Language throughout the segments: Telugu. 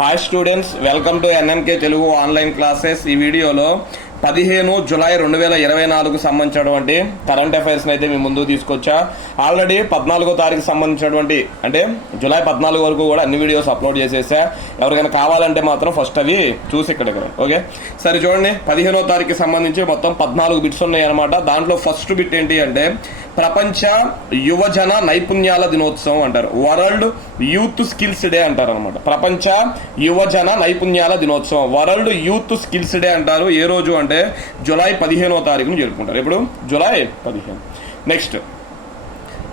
Hi students, welcome to NNK Telugu online classes. ఈ వీడియోలో 15 జులై 2024కు సంబంధించినటువంటి కరెంట్ అఫైర్స్ని అయితే మీ ముందుకు తీసుకొచ్చా. ఆల్రెడీ 14వ తారీఖు సంబంధించినటువంటి అంటే జూలై 14 వరకు కూడా అన్ని వీడియోస్ అప్లోడ్ చేసేసా. ఎవరికైనా కావాలంటే మాత్రం ఫస్ట్ అవి చూసి ఇక్కడ ఓకే. సరే చూడండి, 15వ తారీఖుకి సంబంధించి మొత్తం 14 బిట్స్ ఉన్నాయి అనమాట. దాంట్లో ఫస్ట్ బిట్ ఏంటి అంటే ప్రపంచ యువజన నైపుణ్యాల దినోత్సవం అంటారు. వరల్డ్ యూత్ స్కిల్స్ డే అంటారు అనమాట. ప్రపంచ యువజన నైపుణ్యాల దినోత్సవం, వరల్డ్ యూత్ స్కిల్స్ డే అంటారు. ఏ రోజు అంటే జూలై 15వ తారీఖును జరుపుకుంటారు. ఇప్పుడు జూలై 15. నెక్స్ట్,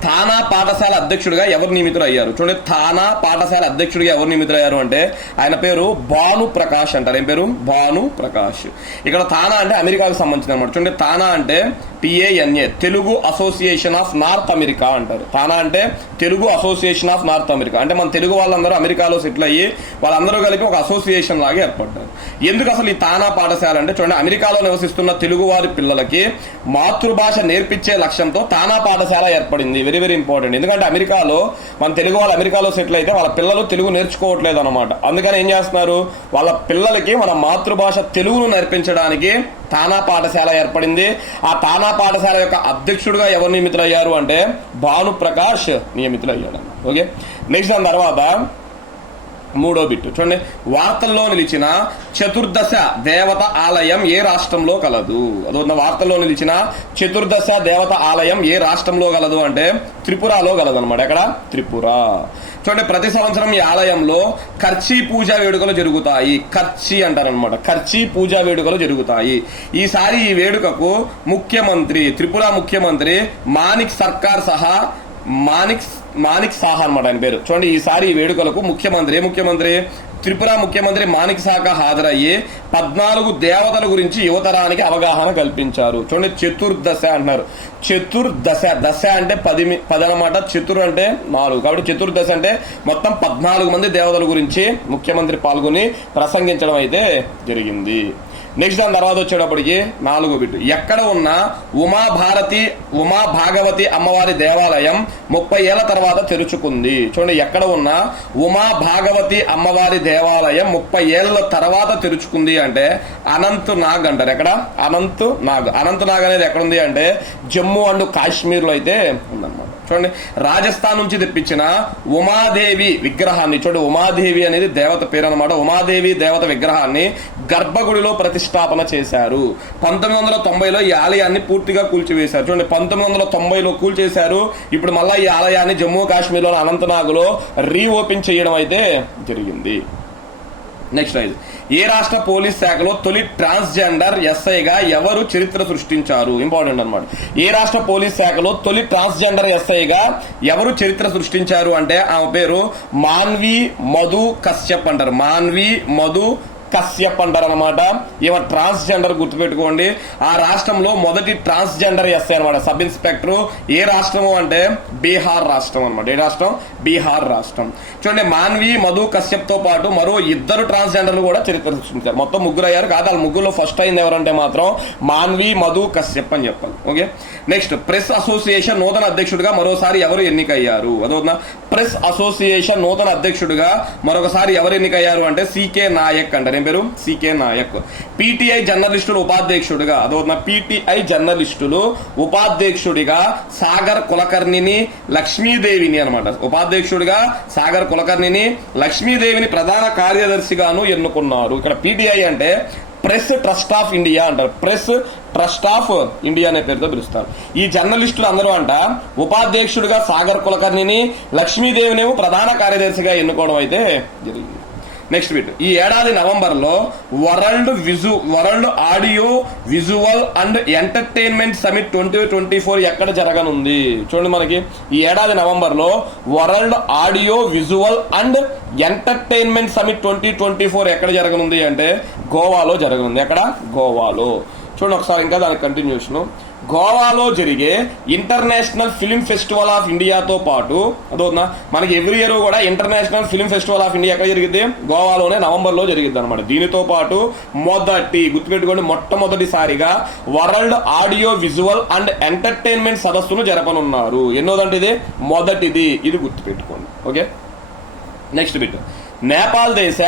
థానా పాఠశాల అధ్యక్షుడిగా ఎవరు నియమితులయ్యారు? చూడండి, థానా పాఠశాల అధ్యక్షుడిగా ఎవరు నియమితులయ్యారు అంటే ఆయన పేరు భాను ప్రకాష్ అంటారు. ఏం పేరు? భాను ప్రకాష్. ఇక్కడ థానా అంటే అమెరికాకు సంబంధించిన అనమాట. చూడండి, థానా అంటే TANA, Telugu association of north America అంటారు. థానా అంటే Telugu association of north America. అంటే మన తెలుగు వాళ్ళందరూ అమెరికాలో సెటిల్ అయ్యి వాళ్ళందరూ కలిపి ఒక అసోసియేషన్ లాగా ఏర్పడ్డారు. ఎందుకు అసలు ఈ థానా పాఠశాల అంటే చూడండి, అమెరికాలో నివసిస్తున్న తెలుగు వారి పిల్లలకి మాతృభాష నేర్పించే లక్ష్యంతో థానా పాఠశాల ఏర్పడింది. Very very important. ఎందుకంటే అమెరికాలో మన తెలుగు వాళ్ళు అమెరికాలో సెటిల్ అయితే వాళ్ళ పిల్లలు తెలుగు నేర్చుకోవట్లేదు అనమాట. అందుకని ఏం చేస్తున్నారు, వాళ్ళ పిల్లలకి మన మాతృభాష తెలుగును నేర్పించడానికి థానా పాఠశాల ఏర్పడింది. ఆ థానా పాఠశాల యొక్క అధ్యక్షుడిగా ఎవరు నియమితులయ్యారు అంటే భాను ప్రకాష్ నియమితులయ్యాడు. ఓకే. నెక్స్ట్ దాని తర్వాత మూడో బిట్టు చూడండి, వార్తల్లో నిలిచిన చతుర్దశ దేవత ఆలయం ఏ రాష్ట్రంలో కలదు? అదొన్న వార్తల్లో నిలిచిన చతుర్దశ దేవత ఆలయం ఏ రాష్ట్రంలో కలదు అంటే త్రిపురలో కలదు అనమాట. ఎక్కడ? త్రిపుర. చూడండి, ప్రతి సంవత్సరం ఈ ఆలయంలో ఖర్చీ పూజా వేడుకలు జరుగుతాయి. ఖర్చీ అంటారనమాట. ఖర్చీ పూజా వేడుకలు జరుగుతాయి. ఈసారి ఈ వేడుకకు ముఖ్యమంత్రి, త్రిపుర ముఖ్యమంత్రి మానిక్ సర్కార్ సహా మానిక్ సాహా అనమాట ఆయన పేరు. చూడండి, ఈసారి ఈ వేడుకలకు ముఖ్యమంత్రి త్రిపుర ముఖ్యమంత్రి మానిక్ సాహా హాజరయ్యి 14 దేవతల గురించి యువతరానికి అవగాహన కల్పించారు. చూడండి, చతుర్దశ అంటున్నారు. చతుర్దశ, దశ అంటే 10 అనమాట. చతుర్ అంటే 4, కాబట్టి చతుర్దశ అంటే మొత్తం 14 మంది దేవతల గురించి ముఖ్యమంత్రి పాల్గొని ప్రసంగించడం అయితే జరిగింది. నెక్స్ట్ దాని తర్వాత వచ్చేటప్పటికి 4వ బిట్, ఎక్కడ ఉన్న ఉమా భాగవతి అమ్మవారి దేవాలయం 30 ఏళ్ల తర్వాత తెరుచుకుంది? చూడండి, ఎక్కడ ఉన్న ఉమా భాగవతి అమ్మవారి దేవాలయం 30 ఏళ్ల తర్వాత తెరుచుకుంది అంటే అనంత్ నాగ్ అంటారు. ఎక్కడ? అనంత్ నాగ్ అనేది ఎక్కడ ఉంది అంటే జమ్మూ అండ్ కాశ్మీర్లో అయితే ఉందన్నమాట. చూడండి, రాజస్థాన్ నుంచి తెప్పించిన ఉమాదేవి విగ్రహాన్ని, చూడండి ఉమాదేవి అనేది దేవత పేరు అనమాట. ఉమాదేవి దేవత విగ్రహాన్ని గర్భగుడిలో ప్రతిష్టాపన చేశారు. 1990లో ఈ ఆలయాన్ని పూర్తిగా కూల్చివేశారు. చూడండి, 1990లో కూల్చేశారు. ఇప్పుడు మళ్ళీ ఈ ఆలయాన్ని జమ్మూ కాశ్మీర్లో అనంతనాగ్లో రీఓపెన్ చేయడం అయితే జరిగింది. నెక్స్ట్ అయితే, ఏ రాష్ట్ర పోలీస్ శాఖలో తొలి ట్రాన్స్జెండర్ ఎస్ఐగా ఎవరు చరిత్ర సృష్టించారు? ఇంపార్టెంట్ అనమాట. ఏ రాష్ట్ర పోలీస్ శాఖలో తొలి ట్రాన్స్జెండర్ ఎస్ఐగా ఎవరు చరిత్ర సృష్టించారు అంటే ఆమె పేరు మాన్వి మధు కశ్యప్ అంటారు. మాన్వి మధు కశ్యప్ అంటారు అనమాట. ఈమె ట్రాన్స్జెండర్, గుర్తుపెట్టుకోండి. ఆ రాష్ట్రంలో మొదటి ట్రాన్స్జెండర్ ఎస్ఐ అనమాట, సబ్ ఇన్స్పెక్టర్. ఏ రాష్ట్రము అంటే బీహార్ రాష్ట్రం అనమాట. ఏ రాష్ట్రం? బీహార్ రాష్ట్రం. చూడండి, మాన్వి మధు కశ్యప్ తో పాటు మరో 2 ట్రాన్స్జెండర్లు కూడా చరిత్ర సృష్టించారు. మొత్తం 3 అయ్యారు. కాదు, వాళ్ళ 3లో ఫస్ట్ అయింది ఎవరంటే మాత్రం మాన్వి మధు కశ్యప్ అని చెప్పాలి. ఓకే. నెక్స్ట్, ప్రెస్ అసోసియేషన్ నూతన అధ్యక్షుడిగా మరోసారి ఎవరు ఎన్నికయ్యారు? అదవుతుందా? ప్రెస్ అసోసియేషన్ నూతన అధ్యక్షుడిగా మరొకసారి ఎవరు ఎన్నికయ్యారు అంటే CK నాయక్ అంటారు. ఏం పేరు? CK నాయక్. PTI జర్నలిస్టులు ఉపాధ్యక్షుడిగా, అదవుతుందా? PTI జర్నలిస్టులు ఉపాధ్యక్షుడిగా సాగర్ కులకర్ణిని లక్ష్మీదేవిని అనమాట. ఉపాధ్యక్షుడిగా సాగర్ కులకర్ణిని లక్ష్మీదేవిని ప్రధాన కార్యదర్శిగాను ఎన్నుకున్నారు. ఇక్కడ PTI అంటే ప్రెస్ ట్రస్ట్ ఆఫ్ ఇండియా అంటారు. ప్రెస్ ట్రస్ట్ ఆఫ్ ఇండియా అనే పేరుతో పిలుస్తారు. ఈ జర్నలిస్టులు అందరూ అంట ఉపాధ్యక్షుడిగా సాగర్ కులకర్ణిని, లక్ష్మీదేవినేమో ప్రధాన కార్యదర్శిగా ఎన్నుకోవడం అయితే జరిగింది. నెక్స్ట్ బిట్, ఈ ఏడాది నవంబర్లో world audio visual and entertainment summit 2024 ఎక్కడ జరగనుంది? చూడండి, మనకి ఈ ఏడాది నవంబర్లో world audio visual and entertainment summit 2024 ఎక్కడ జరగనుంది అంటే గోవాలో జరగనుంది. ఎక్కడ? గోవాలో. చూడండి ఒకసారి ఇంకా దాని కంటిన్యూషన్. గోవాలో జరిగే ఇంటర్నేషనల్ ఫిలిం ఫెస్టివల్ ఆఫ్ ఇండియాతో పాటు అదవుతుందా మనకి ఎవ్రీ ఇయర్ కూడా international film festival of India ఎక్కడ జరిగింది? గోవాలోనే నవంబర్లో జరిగింది అనమాట. దీనితో పాటు గుర్తుపెట్టుకోండి, మొట్టమొదటిసారిగా world audio visual and entertainment సదస్సును జరపనున్నారు. ఎన్నోదంటే ఇది మొదటిది, ఇది గుర్తుపెట్టుకోండి. ఓకే. నెక్స్ట్ బిట్, నేపాల్ దేశ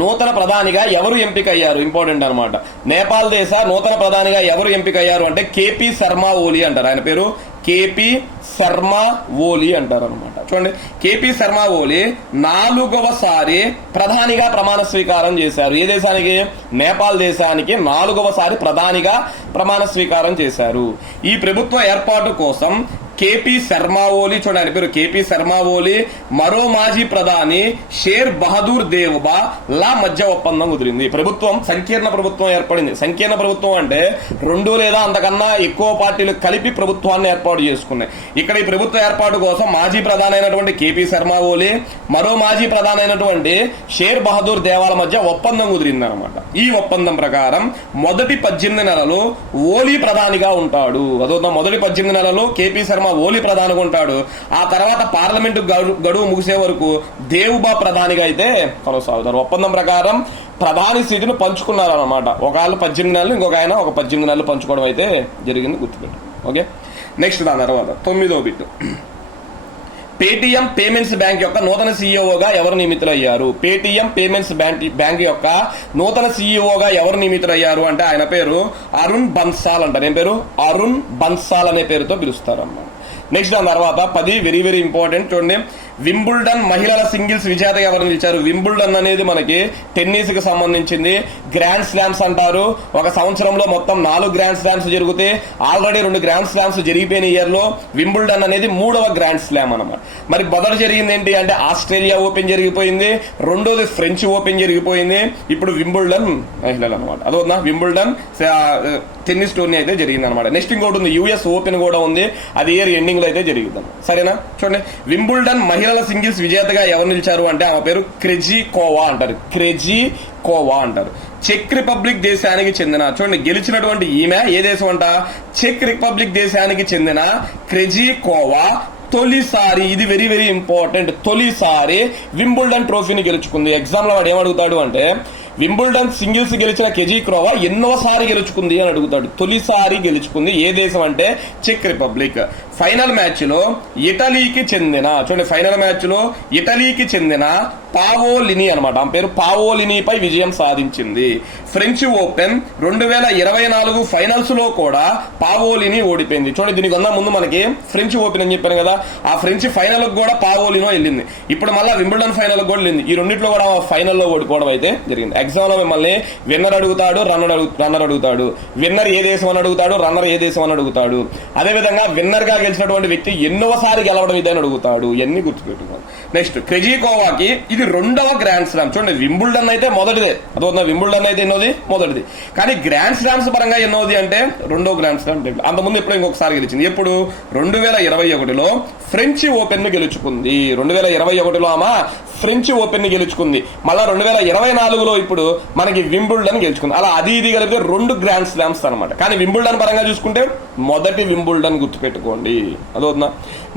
నూతన ప్రధానిగా ఎవరు ఎంపికయ్యారు? ఇంపార్టెంట్ అనమాట. నేపాల్ దేశ నూతన ప్రధానిగా ఎవరు ఎంపికయ్యారు అంటే కేపీ శర్మా ఓలీ అంటారు. ఆయన పేరు కేపీ శర్మా ఓలీ అంటారు అనమాట. చూడండి, కేపీ శర్మా ఓలీ 4వసారి ప్రధానిగా ప్రమాణ స్వీకారం చేశారు. ఏ దేశానికి? నేపాల్ దేశానికి 4వసారి ప్రధానిగా ప్రమాణ స్వీకారం చేశారు. ఈ ప్రభుత్వ ఏర్పాటు కోసం కేపీ శర్మా ఓలీ, చూడండి ఆయన పేరు కేపీ శర్మా ఓలీ, మరో మాజీ ప్రధాని షేర్ బహదూర్ దేవ్బా లా మధ్య ఒప్పందం కుదిరింది. ప్రభుత్వం సంకీర్ణ ప్రభుత్వం ఏర్పడింది. సంకీర్ణ ప్రభుత్వం అంటే 2 లేదా అంతకన్నా ఎక్కువ పార్టీలు కలిపి ప్రభుత్వాన్ని ఏర్పాటు చేసుకున్నాయి. ఇక్కడ ఈ ప్రభుత్వ ఏర్పాటు కోసం మాజీ ప్రధాని అయినటువంటి కేపీ శర్మా ఓలీ, మరో మాజీ ప్రధాని అయినటువంటి షేర్ బహదూర్ దేవాల మధ్య ఒప్పందం కుదిరింది అనమాట. ఈ ఒప్పందం ప్రకారం మొదటి 18 నెలలు ఓలీ ప్రధానిగా ఉంటాడు. అదొక మొదటి 18 నెలలు కేపీ శర్మా ఓలీ ప్రధానిగా ఉంటాడు. ఆ తర్వాత పార్లమెంటు గడువు ముగిసే వరకు దేవ్బా ప్రధానిగా అయితే కొనసాగుతారు. ఒప్పందం ప్రకారం ప్రధాని సీటును పంచుకున్నారు అనమాట. ఒక వాళ్ళు 18 నెలలు, ఇంకొక ఆయన ఒక 18 నెలలు పంచుకోవడం అయితే జరిగింది, గుర్తుపెట్టు. ఓకే, నెక్స్ట్ దాని తర్వాత 9వ బిట్. పేటిఎం పేమెంట్స్ బ్యాంక్ యొక్క నూతన సీఈఓగా ఎవరు నియమితులయ్యారు? పేటిఎం పేమెంట్స్ బ్యాంక్ యొక్క నూతన సీఈఓగా ఎవరు నియమితులయ్యారు అంటే ఆయన పేరు అరుణ్ బన్సాల్ అంటారు. ఏం పేరు? అరుణ్ బన్సాల్ అనే పేరుతో పిలుస్తారు అన్నమాట. నెక్స్ట్ దాని తర్వాత 10 వెరీ వెరీ ఇంపార్టెంట్. చూడండి, వింబుల్డన్ మహిళల సింగిల్స్ విజేతగా ఎవరు నిలిచారు? వింబుల్డన్ అనేది మనకి టెన్నిస్ కి సంబంధించింది. గ్రాండ్ స్లామ్స్ అంటారు. ఒక సంవత్సరంలో మొత్తం 4 గ్రాండ్ స్లామ్స్ జరిగితే ఆల్రెడీ 2 గ్రాండ్ స్లామ్స్ జరిగిపోయిన ఇయర్ లో వింబుల్డన్ అనేది 3వ గ్రాండ్ స్లామ్ అన్నమాట. మరి మొదట జరిగింది ఏంటి అంటే ఆస్ట్రేలియా ఓపెన్ జరిగిపోయింది, రెండోది ఫ్రెంచ్ ఓపెన్ జరిగిపోయింది, ఇప్పుడు వింబుల్డన్ మహిళలు అనమాట. అదొక వింబుల్డన్ టెన్నిస్ టోర్నీ అయితే జరిగింది అనమాట. నెక్స్ట్ ఇంకోటి ఉంది, యుఎస్ ఓపెన్ కూడా ఉంది, అది ఇయర్ ఎండింగ్ లో అయితే జరిగింది. సరేనా? చూడండి, వింబుల్డన్ మహిళల సింగిల్స్ విజేతగా ఎవరు నిలిచారు అంటే ఆమె పేరు క్రెజికోవా అంటారు. క్రెజికోవా అంటారు. చెక్ రిపబ్లిక్ దేశానికి చెందిన, చూడండి గెలిచినటువంటి ఈమె ఏ దేశం అంట? చెక్ రిపబ్లిక్ దేశానికి చెందిన క్రెజికోవా తొలిసారి, ఇది వెరీ వెరీ ఇంపార్టెంట్, తొలిసారి వింబుల్డన్ ట్రోఫీని గెలుచుకుంది. ఎగ్జామ్ లో వాడు ఏమడుగుతాడు అంటే వింబుల్డన్ సింగిల్స్ గెలిచిన కెజిక్రోవా ఎన్నోసారి గెలుచుకుంది అని అడుగుతాడు. తొలిసారి గెలుచుకుంది. ఏ దేశం అంటే చెక్ రిపబ్లిక్. ఫైనల్ మ్యాచ్ లో ఇటలీకి చెందిన, చూడండి ఫైనల్ మ్యాచ్ లో ఇటలీకి చెందిన పావోలిని అనమాట, ఆమె పేరు పావోలినిపై విజయం సాధించింది. ఫ్రెంచ్ ఓపెన్ 2024 ఫైనల్స్ లో కూడా పావోలిని ఓడిపోయింది. చూడండి, దీనికి ముందు మనకి ఫ్రెంచ్ ఓపెన్ అని చెప్పాను కదా, ఆ ఫ్రెంచ్ ఫైనల్ కూడా పావోలినో వెళ్ళింది. ఇప్పుడు మళ్ళీ వింబుల్డన్ ఫైనల్ కూడా వెళ్ళింది. ఈ రెండిట్లో కూడా ఫైనల్లో ఓడిపోవడం అయితే జరిగింది. ఎగ్జామ్ లో మిమ్మల్ని విన్నర్ అడుగుతాడు, రన్నర్ అడుగుతాడు. విన్నర్ ఏ దేశం అని అడుగుతాడు, రన్నర్ ఏ దేశం అని అడుగుతాడు. అదేవిధంగా విన్నర్ గా గెలిచినటువంటి వ్యక్తి ఎన్నోసారి గెలవడం ఇదని అడుగుతాడు. ఇవన్నీ గుర్తుపెట్టుకోవాలి. నెక్స్ట్ క్రెజికోవాకి ఇది 2వ గ్రాండ్ స్లామ్. చూడండి, వింబుల్డన్ అయితే మొదటిదే, అదొక వింబుల్డన్ అయితే ఎన్నోది? మొదటిది. కానీ గ్రాండ్ స్లామ్స్ పరంగా ఎన్నోది అంటే 2వ గ్రాండ్ స్లామ్. అంతకుముందు ఎప్పుడో ఇంకొకసారి గెలిచింది. ఎప్పుడు? 2021లో ఫ్రెంచ్ ఓపెన్ ని గెలుచుకుంది. 2021లో ఆమె ఫ్రెంచ్ ఓపెన్ ని గెలుచుకుంది. మళ్ళా 2024లో ఇప్పుడు మనకి వింబుల్డన్ గెలుచుకుంది. అలా అది ఇది కలిపితే 2 గ్రాండ్ స్లామ్స్ అనమాట. కానీ వింబుల్డన్ పరంగా చూసుకుంటే మొదటి వింబుల్డన్ గుర్తుపెట్టుకోండి. అదవుతుందా?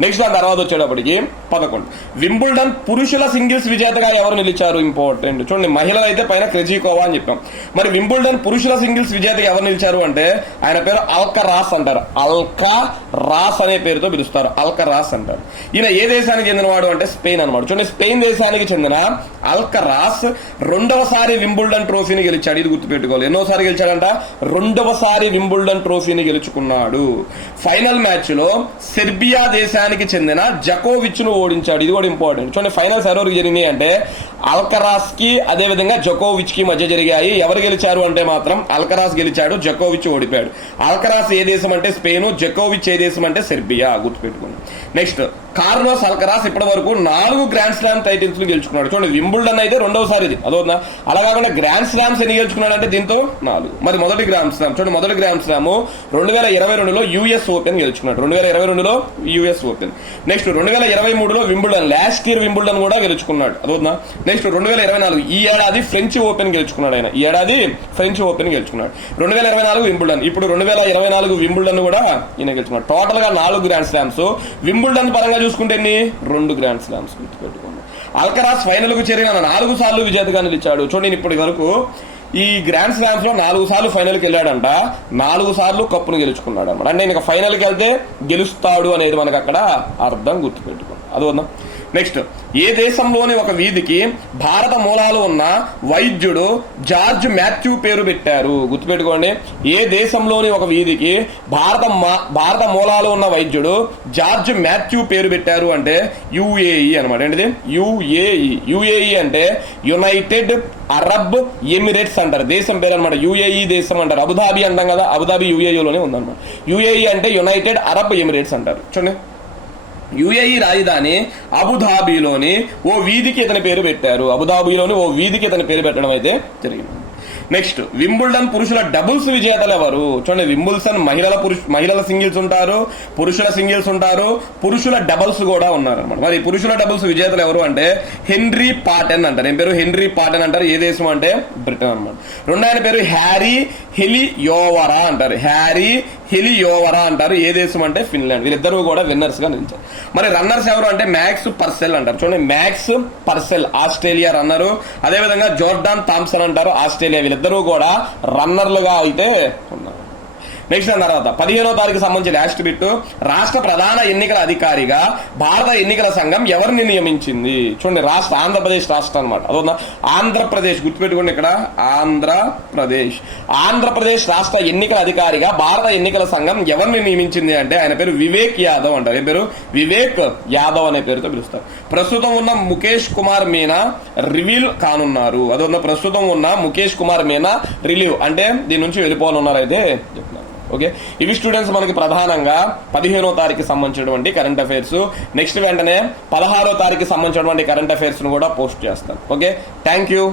నెక్స్ట్ దాని తర్వాత వచ్చేటప్పటికి 11 వింబుల్డన్ పురుషుల సింగిల్స్ విజేతగా ఎవరు నిలిచారు? ఇంపార్టెంట్. చూడండి, మహిళలు అయితే పైన క్రెజికోవా అని చెప్పాం. మరి వింబుల్డన్ పురుషుల సింగిల్స్ విజేతగా ఎవరు నిలిచారు అంటే ఆయన పేరు అల్కరాస్ అంటారు. అల్కరాస్ అనే పేరుతో పిలుస్తారు. అల్కరాస్ అంటారు. ఈయన ఏ దేశానికి చెందినవాడు అంటే స్పెయిన్ అనమాట. చూడండి, స్పెయిన్ దేశానికి చెందిన అల్కరాస్ 2వసారి వింబుల్డన్ ట్రోఫీని గెలిచాడు. ఇది గుర్తుపెట్టుకోవాలి. ఎన్నోసారి గెలిచాడంట? 2వసారి వింబుల్డన్ ట్రోఫీని గెలుచుకున్నాడు. ఫైనల్ మ్యాచ్ లో సెర్బియా దేశానికి చెందిన జకోవిచ్ ను ఓడించాడు. ఇది కూడా ఇంపార్టెంట్. చూడండి, ఫైనల్స్ ఎవరికి జరిగినాయి అంటే అల్కరాస్ కి అదేవిధంగా జకోవిచ్ కి మధ్య జరిగాయి. ఎవరు గెలిచారు అంటే మాత్రం అల్కరాస్ గెలిచాడు, జకోవిచ్ ఓడిపోయాడు. అల్కరాస్ ఏ దేశం అంటే స్పెయిన్, జకోవిచ్ ఏ దేశం అంటే సెర్బియా. గుర్తుపెట్టుకోండి. నెక్స్ట్ కార్లోస్ అల్కరాస్ ఇప్పటి వరకు 4 గ్రాండ్ స్లామ్ టైటిల్స్ గెలుచుకున్నాడు. చూడండి, వింబుల్డన్ అయితే 2వసారి ఇది, అదోనా? అలా కాకుండా గ్రాండ్ స్లామ్స్ ఎన్ని గెలుచుకున్నాడు అంటే దీంతో 4. మరి మొదటి గ్రాండ్ స్లామ్, చూడండి మొదటి గ్రాండ్ స్లామ్ 2022లో యుఎస్ ఓపెన్ గెలుచుకున్నాడు. 2022లో యుఎస్ ఓపెన్. నెక్స్ట్ 2023లో వింబుల్డన్, లాస్ట్ ఇయర్ వింబుల్డన్ కూడా గెలుచుకున్నాడు. అదోనా? నెక్స్ట్ 2024 ఈ ఏడాది ఫ్రెంచ్ ఓపెన్ గెలుచుకున్నాడు. ఆయన ఈ ఏడాది ఫ్రెంచ్ ఓపెన్ గెలుచుకున్నాడు. 2024 వింబుల్డన్, ఇప్పుడు 2024 వింబుల్డన్ కూడా ఈయన గెలుచుకున్నాడు. టోటల్ గా 4 గ్రాండ్ స్లామ్స్. వింబుల్డన్ పరంగా చూసుకుంటే 2 గ్రాండ్ స్లామ్స్. గుర్తుపెట్టుకోండి. అల్కరాస్ ఫైనల్ కు చేరిన 4 సార్లు విజేతగా నిలిచాడు. చూడండి, ఇప్పటి వరకు ఈ గ్రాండ్ స్లామ్స్ లో 4 సార్లు ఫైనల్ కి వెళ్ళాడంట, 4 సార్లు కప్పును గెలుచుకున్నాడు అనమాట. అంటే ఇంకా ఫైనల్ కి వెళ్తే గెలుస్తాడు అనేది మనకు అక్కడ అర్థం. గుర్తుపెట్టుకోండి. అది వద్దాం. నెక్స్ట్, ఏ దేశంలోని ఒక వీధికి భారత మూలాలు ఉన్న వైద్యుడు జార్జ్ మాథ్యూ పేరు పెట్టారు? గుర్తుపెట్టుకోండి, ఏ దేశంలోని ఒక వీధికి భారత మూలాలు ఉన్న వైద్యుడు జార్జ్ మాథ్యూ పేరు పెట్టారు అంటే యుఏఈ అనమాట. ఏంటిది? యుఏఈ. యుఏఈ అంటే యునైటెడ్ అరబ్ ఎమిరేట్స్ అంటారు, దేశం పేరు అనమాట. యుఏఈ దేశం అంటారు. అబుదాబి అంటాం కదా, అబుదాబి యుఏఈలోనే ఉందన్నమాట. యుఏఈ అంటే యునైటెడ్ అరబ్ ఎమిరేట్స్ అంటారు. చూడండి, యుఏఈ రాజధాని అబుదాబిలోని ఓ వీధికి ఇతని పేరు పెట్టారు. అబుదాబిలోని ఓ వీధికి ఇతని పేరు పెట్టడం అయితే జరిగింది. నెక్స్ట్, వింబుల్డన్ పురుషుల డబుల్స్ విజేతలు ఎవరు? చూడండి, వింబుల్సన్ మహిళల సింగిల్స్ ఉంటారు, పురుషుల సింగిల్స్ ఉంటారు, పురుషుల డబుల్స్ కూడా ఉన్నారు అనమాట. మరి పురుషుల డబుల్స్ విజేతలు ఎవరు అంటే హెన్రీ పాటన్ అంటారు. ఏం పేరు? హెన్రీ పాటన్ అంటారు. ఏ దేశం అంటే బ్రిటన్ అనమాట. రెండో ఆయన పేరు హ్యారీ హెలియోవరా అంటారు. హ్యారీ హెలియోవరా అంటారు. ఏ దేశం అంటే ఫిన్లాండ్. వీరిద్దరూ కూడా విన్నర్స్ గా నిలిచారు. మరి రన్నర్స్ ఎవరు అంటే మ్యాక్స్ పర్సెల్ అంటారు. చూడండి, మ్యాక్స్ పర్సెల్ ఆస్ట్రేలియా రన్నరు. అదేవిధంగా జోర్డాన్ థామ్సన్ అంటారు, ఆస్ట్రేలియా. వీళ్ళిద్దరూ కూడా రన్నర్లుగా అయితే ఉన్నారు. నెక్స్ట్ తర్వాత 15వ తారీఖు సంబంధించి లాస్ట్ బిట్. రాష్ట్ర ప్రధాన ఎన్నికల అధికారిగా భారత ఎన్నికల సంఘం ఎవరిని నియమించింది? చూడండి, ఆంధ్రప్రదేశ్ రాష్ట్రం అనమాట. అదొక ఆంధ్రప్రదేశ్, గుర్తుపెట్టుకోండి ఇక్కడ ఆంధ్రప్రదేశ్ రాష్ట్ర ఎన్నికల అధికారిగా భారత ఎన్నికల సంఘం ఎవరిని నియమించింది అంటే ఆయన పేరు వివేక్ యాదవ్ అంటారు. ఏ పేరు? వివేక్ యాదవ్ అనే పేరుతో పిలుస్తారు. ప్రస్తుతం ఉన్న ముఖేష్ కుమార్ మీనా రివీల్ కానున్నారు. అదొక ప్రస్తుతం ఉన్న ముఖేష్ కుమార్ మీనా రిలీవ్ అంటే దీని నుంచి వెళ్ళిపోనున్నారు అయితే చెప్తున్నారు. ఓకే, ఇవి స్టూడెంట్స్ మనకి ప్రధానంగా 15వ తారీఖు సంబంధించినటువంటి కరెంట్ అఫైర్స్. నెక్స్ట్ వెంటనే 16వ తారీఖు సంబంధించినటువంటి కరెంట్ అఫైర్స్ ను కూడా పోస్ట్ చేస్తాను. Okay, thank you.